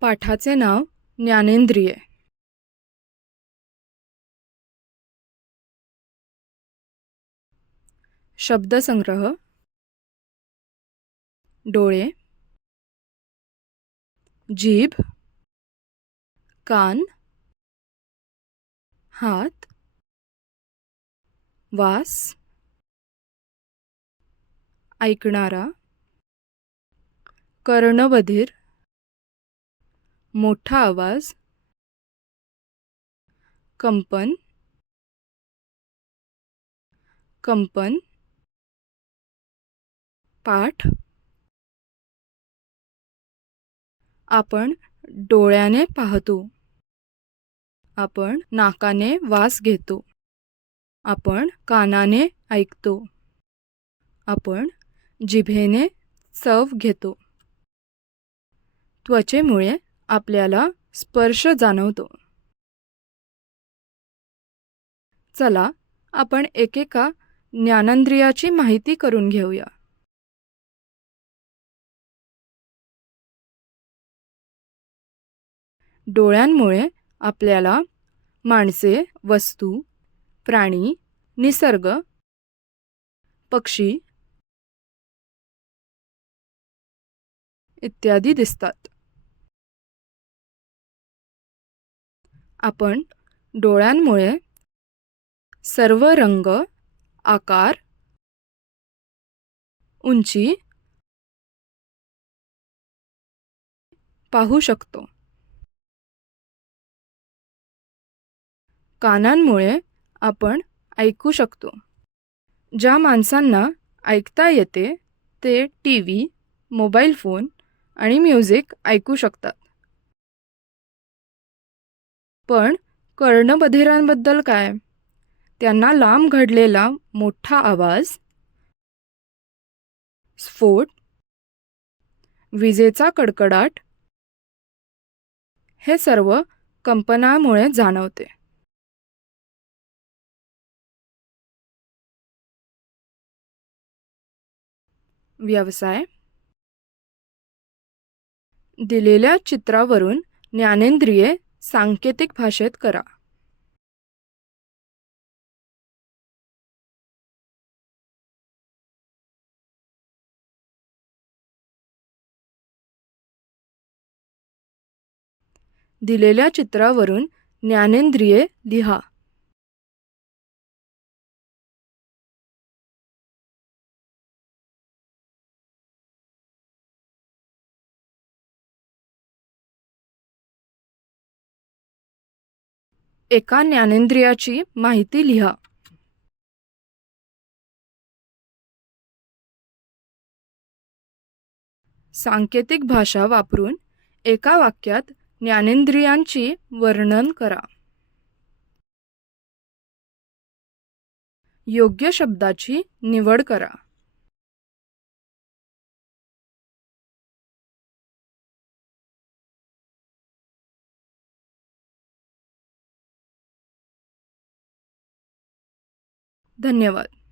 पाठाचे नाव ज्ञानेंद्रिये. शब्दसंग्रह. डोळे, जीभ, कान, हात, वास, ऐकणारा, कर्णबधिर, मोठा आवाज, कंपन, कंपन, पाठ. आपण डोळ्याने पाहतो. आपण नाकाने वास घेतो. आपण कानाने ऐकतो. आपण जिभेने चव घेतो. त्वचेमुळे आपल्याला स्पर्श जाणवतो. चला आपण एकेका ज्ञानेंद्रियाची माहिती करून घेऊया. डोळ्यांमुळे आपल्याला माणसे, वस्तू, प्राणी, निसर्ग, पक्षी इत्यादी दिसतात. आपण डोळ्यांमुळे सर्व रंग, आकार, उंची पाहू शकतो. कानांमुळे आपण ऐकू शकतो. ज्या माणसांना ऐकता येते ते टीव्ही, मोबाईल फोन आणि म्युझिक ऐकू शकतात. पण कर्णबधिरांबद्दल काय? त्यांना लांब घडलेला मोठा आवाज, स्फोट, विजेचा कडकडाट हे सर्व कंपनामुळे जाणवते. व्यवसाय. दिलेल्या चित्रावरून ज्ञानेंद्रिये सांकेतिक भाषेत करा. दिलेल्या चित्रावरून ज्ञानेंद्रिये लिहा. एका ज्ञानेंद्रियाची माहिती लिहा. सांकेतिक भाषा वापरून एका वाक्यात ज्ञानेंद्रियांची वर्णन करा. योग्य शब्दाची निवड करा. धन्यवाद.